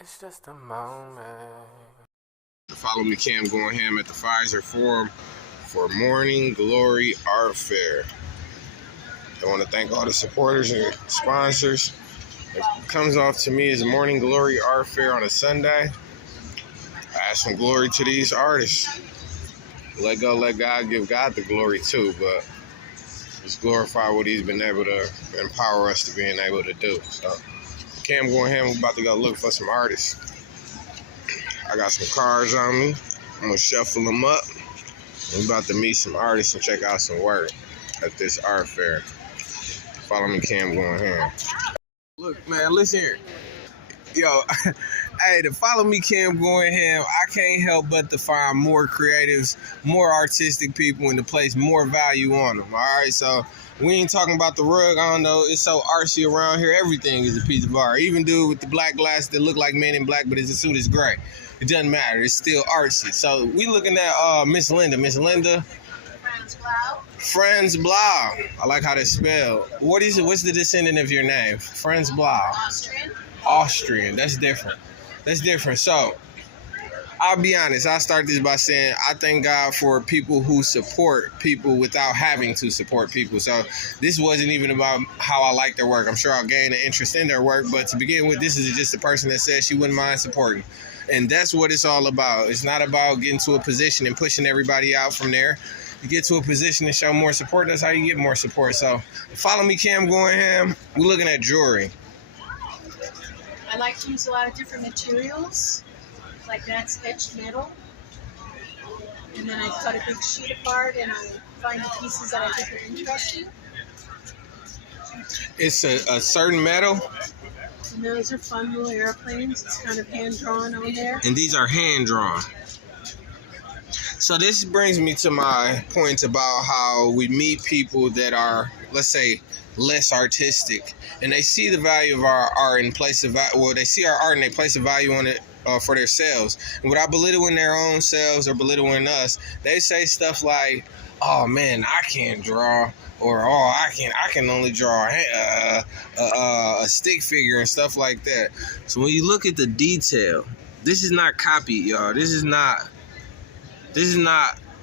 It's just a moment. Follow me, Cam, going ham at the Pfizer Forum for Morning Glory Art Fair. I want to thank all the supporters and sponsors. It comes off to me as Morning Glory Art Fair on a Sunday. I add some glory to these artists. Let go, let God, give God the glory too, but just glorify what he's been able to empower us to being able to do. So, Cam going ham, we're about to go look for some artists. I got some cards on me. I'm going to shuffle them up. We're about to meet some artists and check out some work at this art fair. Follow me, Cam going ham. Look, man, listen here. Yo, hey, to follow me, Cam going ham, I can't help but to find more creatives, more artistic people, and to place more value on them. All right, so we ain't talking about the rug. I don't know. It's so artsy around here. Everything is a piece of art. Even dude with the black glasses that look like Men in Black, but his suit is gray. It doesn't matter. It's still artsy. So we looking at Miss Linda. Miss Linda. Franzblau. I like how that's spelled. What is it? What's the descendant of your name? Franzblau. Austrian. That's different. That's different. So I'll be honest. I'll start this by saying I thank God for people who support people without having to support people. So this wasn't even about how I like their work. I'm sure I'll gain an interest in their work. But to begin with, this is just a person that says she wouldn't mind supporting. And that's what it's all about. It's not about getting to a position and pushing everybody out from there. You get to a position and show more support. That's how you get more support. So follow me, Cam going ham. We're looking at jewelry. I like to use a lot of different materials. Like that's etched metal. And then I cut a big sheet apart and I find the pieces that I think are interesting. It's a certain metal. And those are fun little airplanes. It's kind of hand-drawn on there. And these are hand-drawn. So this brings me to my point about how we meet people that are, let's say, less artistic. And they see the value of our art and place of value. Well, they see our art and they place a value on it for themselves. And without belittling their own selves or belittling us, they say stuff like, oh, man, I can't draw. Or, oh, I can only draw a stick figure and stuff like that. So when you look at the detail, this is not copied, y'all. This is not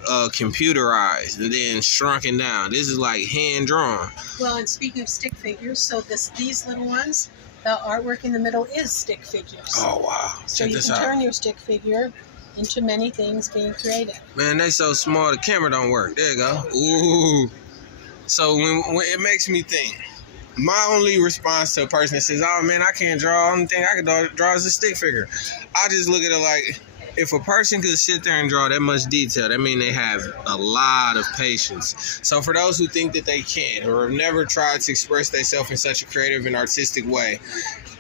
computerized and then shrunken down. This is like hand drawn. Well, and speaking of stick figures, so these little ones, the artwork in the middle is stick figures. Oh wow! So you can turn your stick figure into many things being creative. Man, they so small the camera don't work. There you go. Ooh. So when it makes me think, my only response to a person that says, oh man, I can't draw, the only thing I can draw is a stick figure. I just look at it like, if a person could sit there and draw that much detail, that means they have a lot of patience. So for those who think that they can't or have never tried to express themselves in such a creative and artistic way,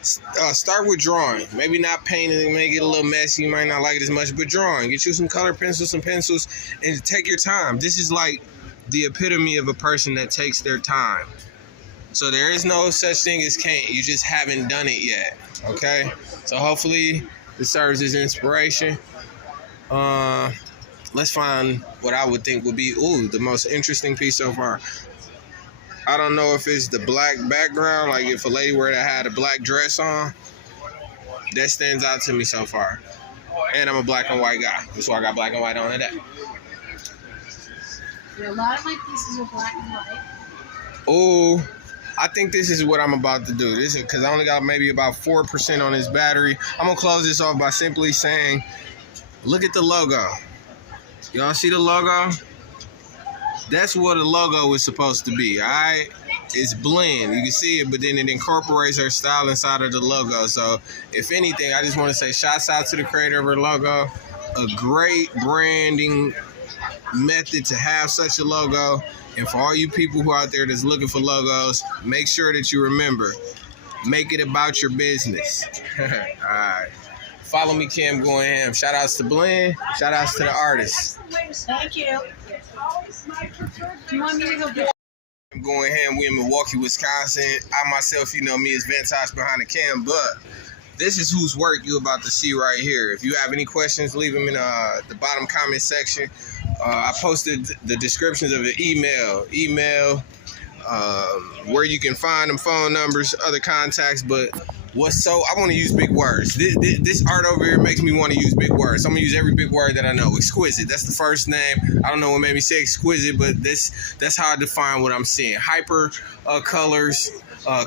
start with drawing. Maybe not painting, it may get a little messy, you might not like it as much, but drawing. Get you some color pencils, some pencils, and take your time. This is like the epitome of a person that takes their time. So there is no such thing as can't. You just haven't done it yet, okay? So hopefully it serves as inspiration. Let's find what I would think would be, the most interesting piece so far. I don't know if it's the black background, like if a lady were to have a black dress on. That stands out to me so far. And I'm a black and white guy. That's why I got black and white on today. Yeah, a lot of my pieces are black and white. Oh, I think this is what I'm about to do. This is because I only got maybe about 4% on this battery. I'm going to close this off by simply saying, look at the logo. Y'all see the logo? That's what a logo is supposed to be, all right? It's blend. You can see it, but then it incorporates her style inside of the logo. So, if anything, I just want to say shouts out to the creator of her logo. A great branding method to have such a logo. And for all you people who are out there that's looking for logos, make sure that you remember, make it about your business. All right. Follow me, Cam going ham. Shout outs to Blend. Shout outs to the artists. Thank you. Do you want me to go get I'm going ham. We're in Milwaukee, Wisconsin. I myself, you know me as Vantage behind the cam, but this is whose work you're about to see right here. If you have any questions, leave them in the bottom comment section. I posted the descriptions of the email, where you can find them, phone numbers, other contacts. But I want to use big words. This art over here makes me want to use big words. So I'm going to use every big word that I know. Exquisite. That's the first name. I don't know what made me say exquisite, but that's how I define what I'm seeing. Hyper colors,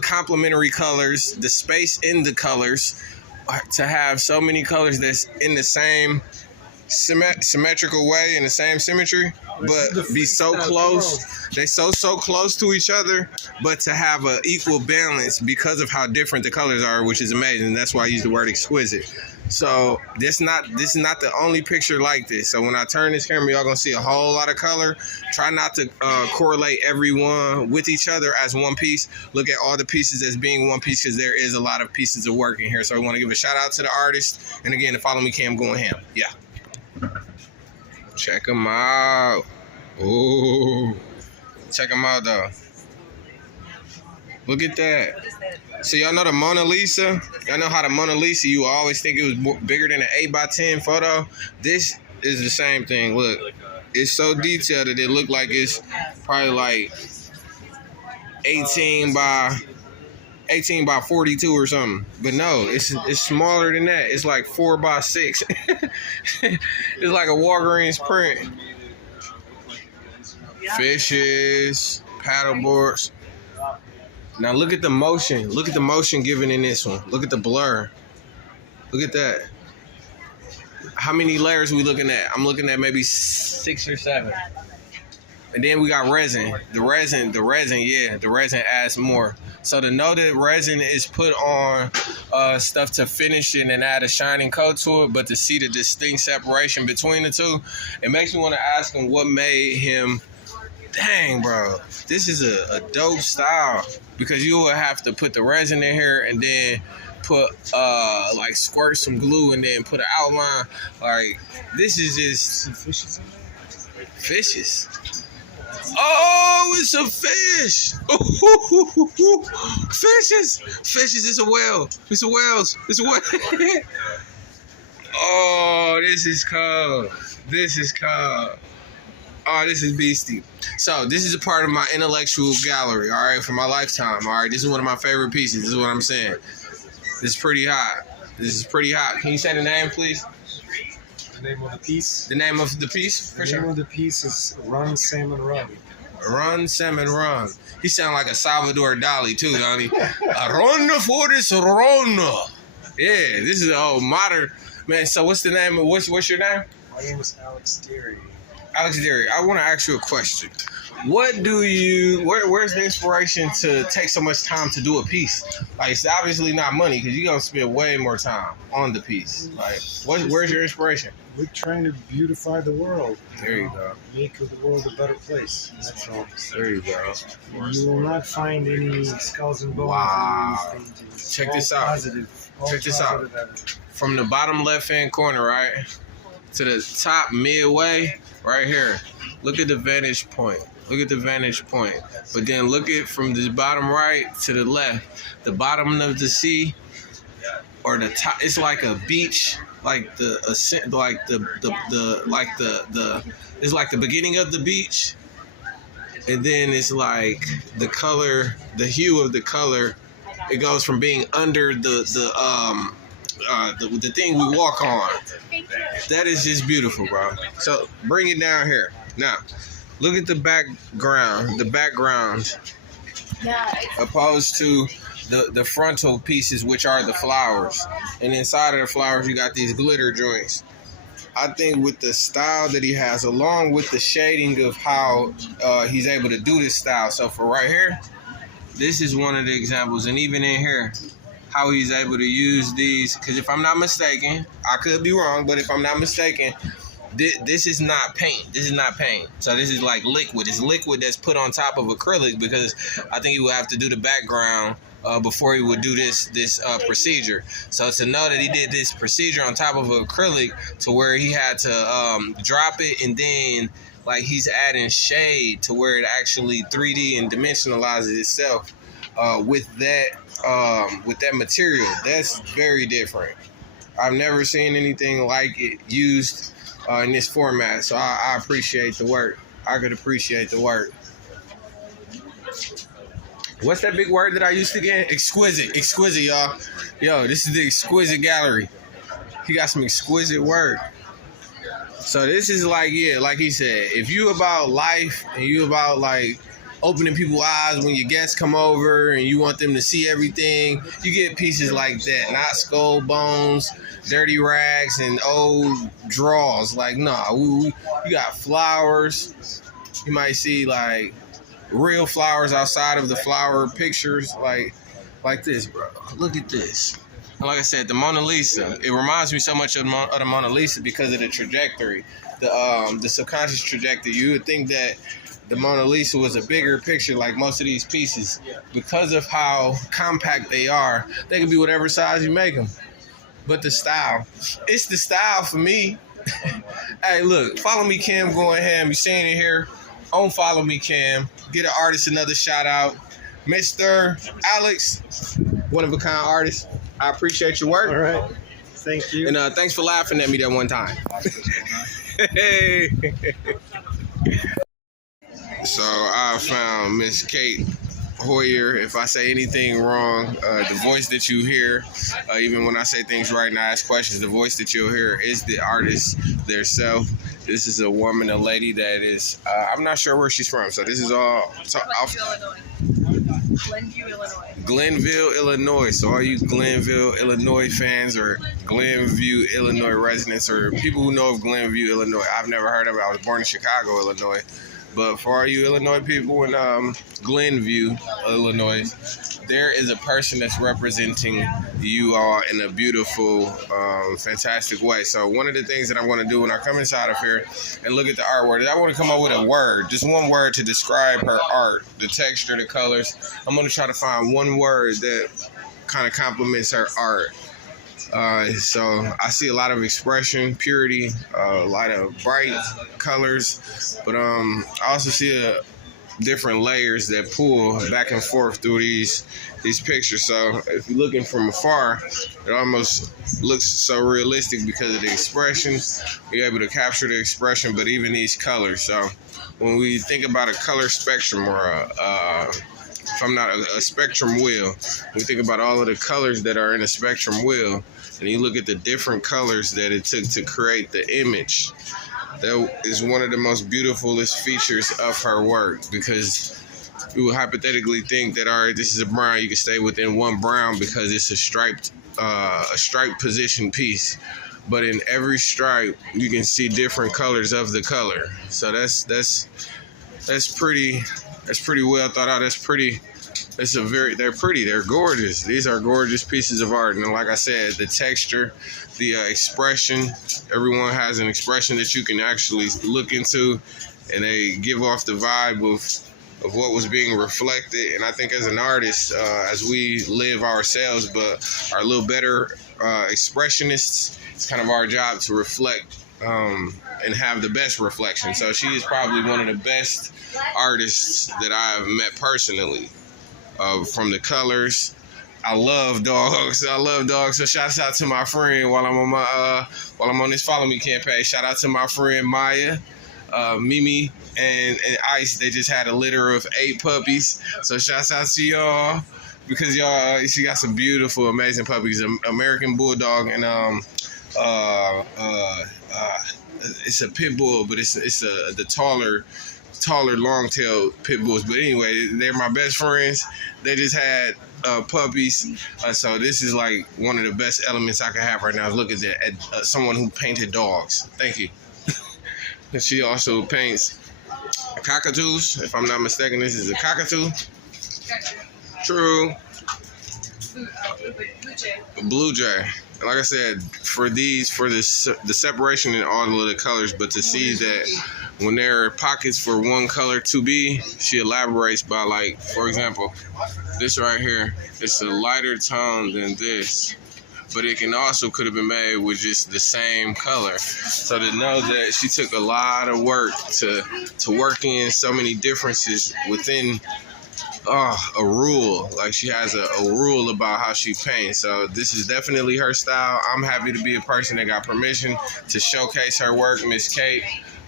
complementary colors, the space in the colors. To have so many colors that's in the same symmetrical way, in the same symmetry, but be so close. They so close to each other, but to have an equal balance because of how different the colors are, which is amazing. That's why I use the word exquisite. So this is not the only picture like this. So when I turn this camera, y'all gonna see a whole lot of color. Try not to correlate everyone with each other as one piece. Look at all the pieces as being one piece, because there is a lot of pieces of work in here. So I want to give a shout out to the artist, and again, the Follow Me Cam going ham. Yeah, check them out. Ooh, check them out though. Look at that. So y'all know the Mona Lisa? Y'all know how the Mona Lisa, you always think it was bigger than an 8x10 photo? This is the same thing. Look, it's so detailed that it looked like it's probably like 18 by 42 or something. But no, it's smaller than that. It's like 4x6. It's like a Walgreens print. Fishes, paddle boards. Now look at the motion. Look at the motion given in this one. Look at the blur. Look at that. How many layers are we looking at? I'm looking at maybe 6 or 7. And then we got resin. The resin adds more. So to know that resin is put on stuff to finish it and add a shining coat to it, but to see the distinct separation between the two, it makes me want to ask him what made him. Dang, bro, this is a dope style, because you will have to put the resin in here and then put like squirt some glue and then put an outline. Like, this is just fishes. Oh, it's a fish. Fishes. It's a whale. It's a whales. It's a whale. Oh, this is cool. Oh, this is beastie. So this is a part of my intellectual gallery, all right, for my lifetime, all right? This is one of my favorite pieces. This is what I'm saying. This is pretty hot. Can you say the name, please? The name of the piece? The name of the piece? The name of the piece is Run, Salmon, Run. Run, Salmon, Run. He sound like a Salvador Dali, too, don't he? Run for this run. Yeah, this is old modern. Man, so what's the name? What's your name? My name is Alex Deary. Alex Deary, I want to ask you a question. Where's the inspiration to take so much time to do a piece? Like, it's obviously not money, because you're going to spend way more time on the piece. Like, where's your inspiration? We're trying to beautify the world. There you go. Make the world a better place. That's all. There you go. You will not find any skulls and bones. Wow. In these pages. Check this out. Check this out. From the bottom left-hand corner, right, to the top midway, right here. Look at the vantage point. But then look at from the bottom right to the left. The bottom of the sea, or the top. It's like a beach, like it's like the beginning of the beach, and then it's like the color, the hue of the color. It goes from being under the thing we walk on. That is just beautiful, bro. So bring it down here. Now, look at the background. Opposed to the frontal pieces, which are the flowers. And inside of the flowers, you got these glitter joints. I think with the style that he has, along with the shading of how he's able to do this style. So for right here, this is one of the examples. And even in here, how he's able to use these. Because if I'm not mistaken, I could be wrong, but if I'm not mistaken, this is not paint. So this is like liquid. It's liquid that's put on top of acrylic, because I think he would have to do the background before he would do this procedure. So to know that he did this procedure on top of acrylic to where he had to drop it, and then like he's adding shade to where it actually 3D and dimensionalizes itself with that material. That's very different. I've never seen anything like it used in this format, so I appreciate the work. I could appreciate the work. What's that big word that I used to get? Exquisite. Exquisite, y'all. Yo, this is the exquisite gallery. He got some exquisite work. So this is like, yeah, like he said, if you about life and you about like opening people's eyes when your guests come over and you want them to see everything, you get pieces like that, not skull bones, dirty rags, and old drawers. Like, nah, you got flowers. You might see like real flowers outside of the flower pictures, like this, bro. Look at this. And like I said, the Mona Lisa, it reminds me so much of the Mona Lisa because of the trajectory, the subconscious trajectory. You would think that the Mona Lisa was a bigger picture, like most of these pieces. Because of how compact they are, they can be whatever size you make them. But the style, it's the style for me. Hey, look, follow me, Cam, going ham. You seeing it here on Follow Me Cam. Get an artist another shout out. Mr. Alex, one of a kind artist. I appreciate your work. All right. Thank you. And thanks for laughing at me that one time. Hey. So I found Miss Kate Hoyer. If I say anything wrong, the voice that you hear, even when I say things right and I ask questions, the voice that you'll hear is the artist themselves. This is a woman, a lady that is, I'm not sure where she's from. So this is all Glenview, Illinois. Glenville, Illinois. So all you Glenville, Illinois fans or Glenview, Illinois residents or people who know of Glenview, Illinois, I've never heard of it. I was born in Chicago, Illinois. But for all you Illinois people in Glenview, Illinois, there is a person that's representing you all in a beautiful, fantastic way. So one of the things that I want to do when I come inside of here and look at the artwork is I want to come up with a word, just one word to describe her art, the texture, the colors. I'm going to try to find one word that kind of complements her art. So I see a lot of expression, purity, a lot of bright colors, but I also see different layers that pull back and forth through these pictures. So if you're looking from afar, it almost looks so realistic because of the expression. You're able to capture the expression, but even these colors. So when we think about a color spectrum or if I'm not a spectrum wheel, we think about all of the colors that are in a spectrum wheel, and you look at the different colors that it took to create the image. That is one of the most beautifulest features of her work, because you would hypothetically think that, all right, this is a brown, you can stay within one brown because it's a striped position piece. But in every stripe, you can see different colors of the color. So that's pretty well thought out. They're pretty. They're gorgeous. These are gorgeous pieces of art. And like I said, the texture, the expression, everyone has an expression that you can actually look into, and they give off the vibe of what was being reflected. And I think as an artist, as we live ourselves, but are a little better expressionists, it's kind of our job to reflect and have the best reflection. So she is probably one of the best artists that I've met personally. From the colors, I love dogs. So shouts out to my friend while I'm on this Follow Me campaign. Shout out to my friend Maya, Mimi, and Ice. They just had a litter of 8 puppies. So shouts out to y'all, because y'all, she got some beautiful, amazing puppies. American Bulldog and it's a pit bull, but it's the taller long-tailed pit bulls. But anyway, they're my best friends. They just had puppies. So this is like one of the best elements I can have right now. Look at that, at someone who painted dogs. Thank you. And she also paints cockatoos. If I'm not mistaken, this is a cockatoo. True. Blue jay. And like I said, for the separation in all of the colors, but to see that when there are pockets for one color to be, she elaborates by, like, for example, this right here, it's a lighter tone than this, but it can also could have been made with just the same color. So to know that she took a lot of work to work in so many differences within a rule. Like, she has a rule about how she paints. So this is definitely her style. I'm happy to be a person that got permission to showcase her work, Miss Kate.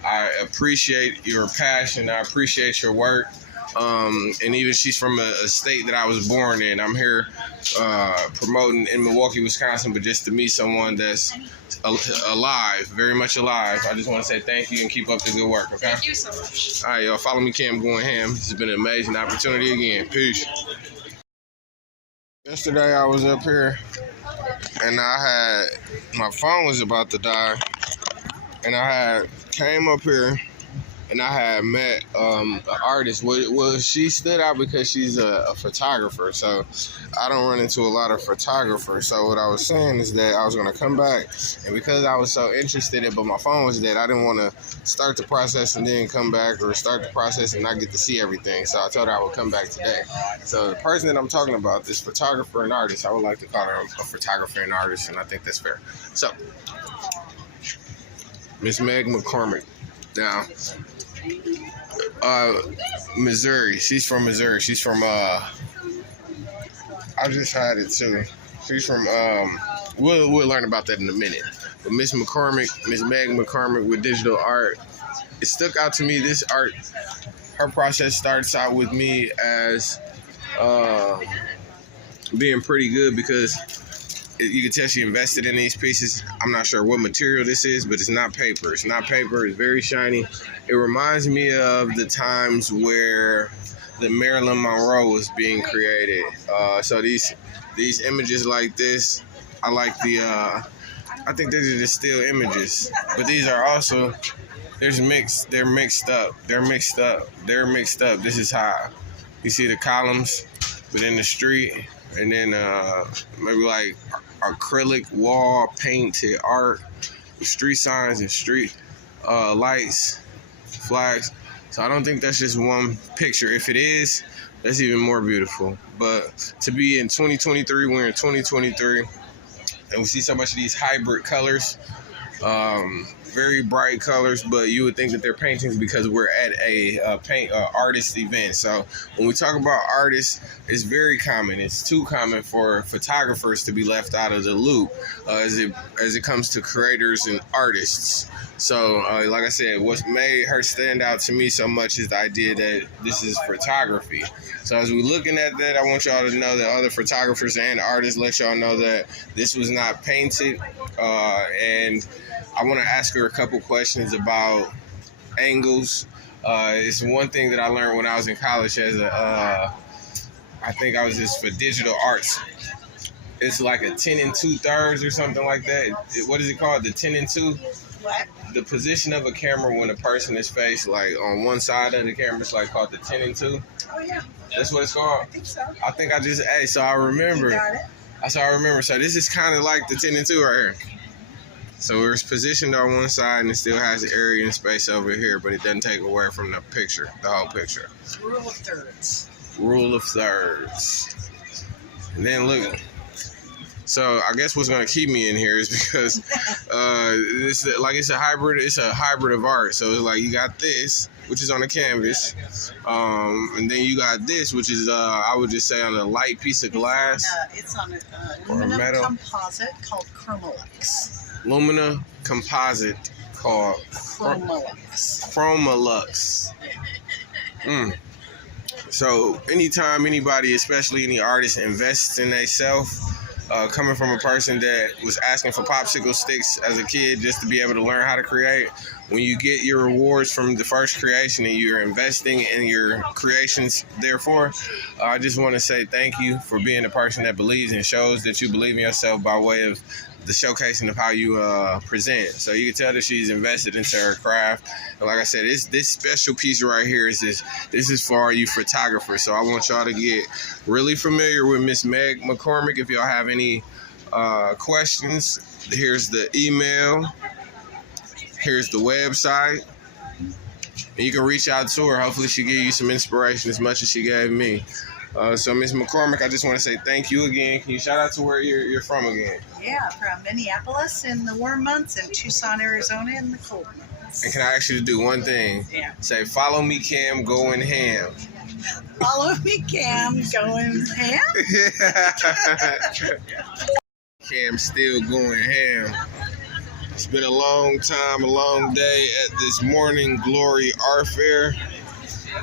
I appreciate your passion. I appreciate your work. And even she's from a state that I was born in. I'm here promoting in Milwaukee, Wisconsin, but just to meet someone that's alive, very much alive. I just want to say thank you and keep up the good work, okay? Thank you so much. All right, y'all, follow me, Cam Going Ham. This has been an amazing opportunity again. Peace. Yesterday I was up here and my phone was about to die, and I came up here and I had met an artist. Well, she stood out because she's a photographer, so I don't run into a lot of photographers. So what I was saying is that I was going to come back, and because I was so interested in it, but my phone was dead, I didn't want to start the process and then come back, or start the process and not get to see everything. So I told her I would come back today. So the person that I'm talking about, this photographer and artist, I would like to call her a photographer and artist, and I think that's fair. So, Miss Meg McCormick. Now, Missouri. She's from Missouri. She's from I just had it too. She's from we'll learn about that in a minute. But Miss McCormick, Miss Meg McCormick with digital art. It stuck out to me. This art, her process starts out with me as being pretty good, because you can tell she invested in these pieces. I'm not sure what material this is, but it's not paper. It's not paper. It's very shiny. It reminds me of the times where the Marilyn Monroe was being created. So these images like this, I like I think these are just still images, but these are also, they're mixed up. This is how you see the columns within the street, and then maybe like acrylic wall painted art with street signs and street lights, flags. So I don't think that's just one picture. If it is, that's even more beautiful. But to be in 2023, we're in 2023, and we see so much of these hybrid colors, very bright colors, but you would think that they're paintings because we're at a artist event. So when we talk about artists, it's very common. It's too common for photographers to be left out of the loop as it comes to creators and artists. So like I said, what's made her stand out to me so much is the idea that this is photography. So as we're looking at that, I want y'all to know that other photographers and artists let y'all know that this was not painted, and I want to ask her a couple questions about angles. It's one thing that I learned when I was in college as I think I was just for digital arts. It's like a 10 2/3 or something like that. What is it called? The 10 2? What? The position of a camera when a person is faced like on one side of the camera, it's like called the 10 2. Oh, yeah. That's what it's called? I think so. I think I just, so I remember. You got it. So I remember. So this is kind of like the 10 2 right here. So it's positioned on one side and it still has area and space over here, but it doesn't take away from the picture, the whole picture. Rule of thirds. Rule of thirds. And then look. So I guess what's gonna keep me in here is because it's a hybrid of art. So it's like you got this, which is on the canvas, and then you got this, which is I would just say on a light piece of glass. It's on a aluminum composite called Chromolux. Lumina composite called Chromolux. So anytime anybody, especially any artist, invests in themselves, coming from a person that was asking for popsicle sticks as a kid just to be able to learn how to create, when you get your rewards from the first creation and you're investing in your creations, therefore, I just want to say thank you for being a person that believes and shows that you believe in yourself by way of the showcasing of how you present. So you can tell that she's invested into her craft. And like I said, this special piece right here is this is for all you photographers. So I want y'all to get really familiar with Miss Meg McCormick. If y'all have any questions, here's the email, here's the website, and you can reach out to her. Hopefully she give you some inspiration as much as she gave me. So Ms. McCormick, I just want to say thank you again. Can you shout out to where you're from again? Yeah, from Minneapolis in the warm months and Tucson, Arizona in the cold months. And can I ask you to do one thing? Yeah. Say, follow me, Cam, going ham. Follow me, Cam, going ham? Cam still going ham. It's been a long time, a long day at this Morning Glory Art Fair.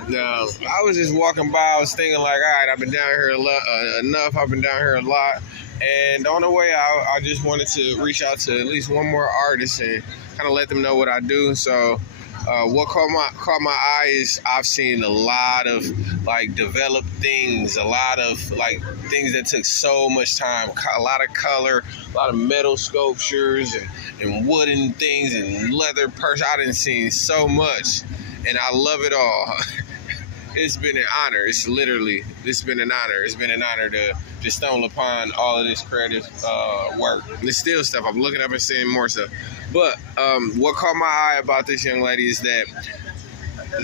No, I was just walking by. I was thinking like, all right, I've been down here a lot, enough. I've been down here a lot, and on the way out, I just wanted to reach out to at least one more artist and kind of let them know what I do. So, what caught my eye is I've seen a lot of like developed things, a lot of like things that took so much time, a lot of color, a lot of metal sculptures and wooden things and leather purse. I done seen so much, and I love it all. It's been an honor. It's been an honor. It's been an honor to stumble upon all of this creative work. There's still stuff. I'm looking up and seeing more stuff. But what caught my eye about this young lady is that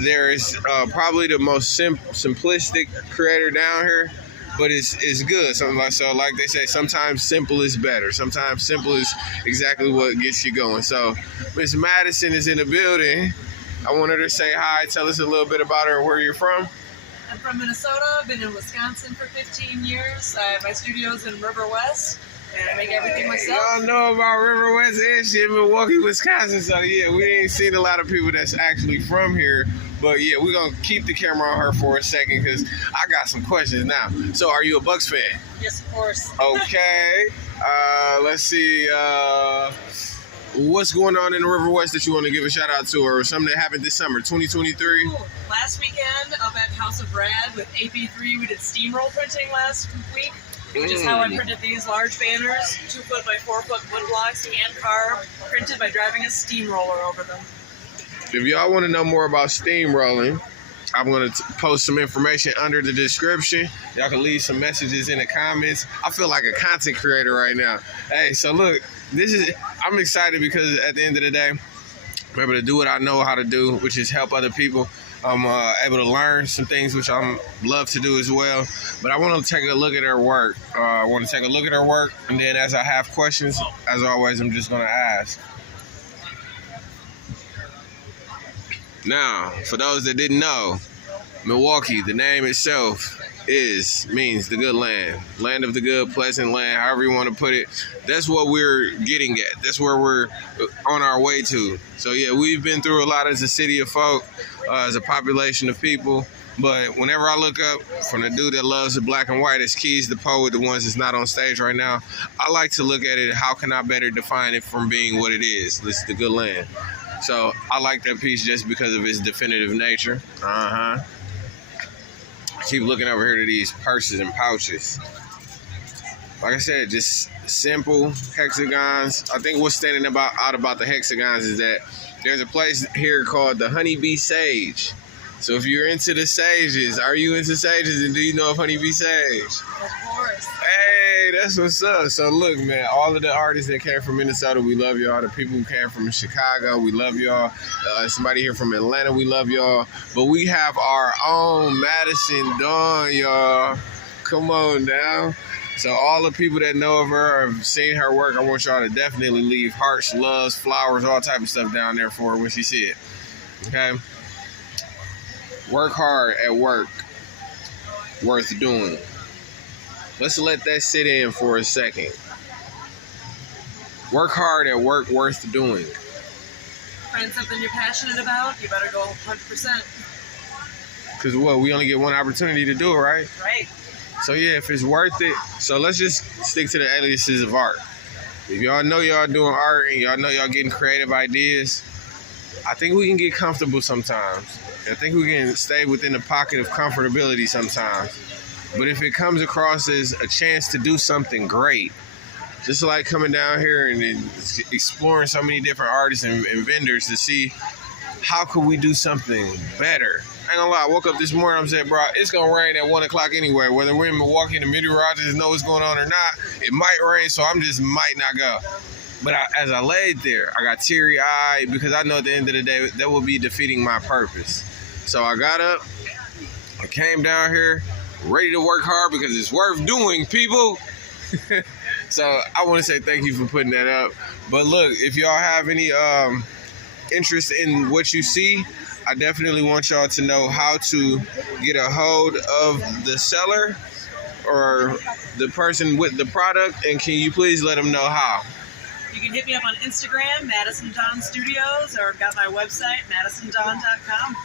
there is probably the most simplistic creator down here, but it's good. So like they say, sometimes simple is better. Sometimes simple is exactly what gets you going. So Miss Madison is in the building. I wanted her to say hi, tell us a little bit about her and where you're from. I'm from Minnesota. I've been in Wisconsin for 15 years. I have my studios in River West, and I make everything myself. Y'all know about River West and shit, Milwaukee, Wisconsin. So yeah, we ain't seen a lot of people that's actually from here. But yeah, we're going to keep the camera on her for a second because I got some questions now. So are you a Bucks fan? Yes, of course. Okay. Let's see. What's going on in the River West that you want to give a shout out to, or something that happened this summer, 2023? Ooh, last weekend up at House of Rad with AP3, we did steamroll printing last week, which is how I printed these large banners, 2 foot by 4 foot wood blocks, hand carved, printed by driving a steamroller over them. If y'all want to know more about steamrolling, I'm going to post some information under the description. Y'all can leave some messages in the comments. I feel like a content creator right now. Hey, so look, I'm excited because at the end of the day, I'm able to do what I know how to do, which is help other people. I'm able to learn some things which I love to do as well. But I want to take a look at her work. And then as I have questions, as always, I'm just going to ask. Now, for those that didn't know, Milwaukee, the name itself means the good land of the good, pleasant land, however you want to put it. That's what we're getting at. That's where we're on our way to. So yeah, we've been through a lot as a city of folk, as a population of people. But whenever I look up from the dude that loves the black and white, as Keys the poet, the ones that's not on stage right now, I like to look at it, how can I better define it from being what it is? It's the good land. So I like that piece just because of its definitive nature. I keep looking over here to these purses and pouches. Like I said, just simple hexagons. I think what's standing out about the hexagons is that there's a place here called the Honeybee Sage. So if you're into the sages, are you into sages, and do you know of Honeybee Sage? Of course. Hey, that's what's up. So look, man, all of the artists that came from Minnesota, we love y'all. The people who came from Chicago, we love y'all. Somebody here from Atlanta, we love y'all. But we have our own Madison Dawne, y'all. Come on now. So all the people that know of her or have seen her work, I want y'all to definitely leave hearts, loves, flowers, all type of stuff down there for her when she see it. Okay? Work hard at work, worth doing. Let's let that sit in for a second. Work hard at work, worth doing. Find something you're passionate about, you better go 100%. Because what, we only get one opportunity to do it, right? Right. So yeah, if it's worth it, so let's just stick to the aliases of art. If y'all know y'all doing art and y'all know y'all getting creative ideas, I think we can get comfortable sometimes. I think we can stay within the pocket of comfortability sometimes. But if it comes across as a chance to do something great, just like coming down here and exploring so many different artists and vendors to see how can we do something better. I ain't gonna lie, I woke up this morning, I'm saying, bro, it's gonna rain at 1 o'clock anyway. Whether we're in Milwaukee and the meteorologists know what's going on or not, it might rain, so I'm just might not go. But as I laid there, I got teary-eyed because I know at the end of the day, that will be defeating my purpose. So I got up, I came down here, ready to work hard because it's worth doing, people. So I want to say thank you for putting that up. But look, if y'all have any interest in what you see, I definitely want y'all to know how to get a hold of the seller or the person with the product, and can you please let them know how? You can hit me up on Instagram, Madison Dawne Studios, or got my website, MadisonDawne.com.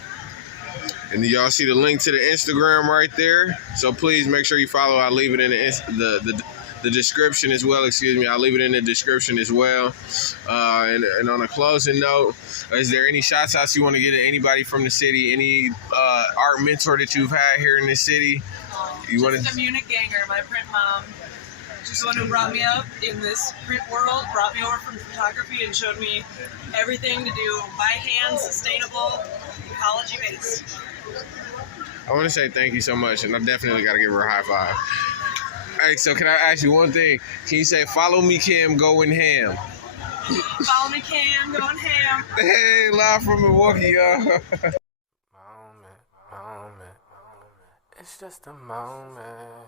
And y'all see the link to the Instagram right there. So please make sure you follow. I'll leave it in the description as well. Excuse me. I'll leave it in the description as well. And on a closing note, is there any shout outs you want to get to anybody from the city? Any art mentor that you've had here in this city? You want to Munich Ganger, my print mom. She's the one who brought me up in this print world, brought me over from photography and showed me everything to do by hand, sustainable, ecology based. I want to say thank you so much, and I definitely got to give her a high five. Hey, so can I ask you one thing? Can you say, follow me, Cam, going ham? Follow me, Cam, going ham. Hey, live from Milwaukee, y'all. Moment. It's just a moment.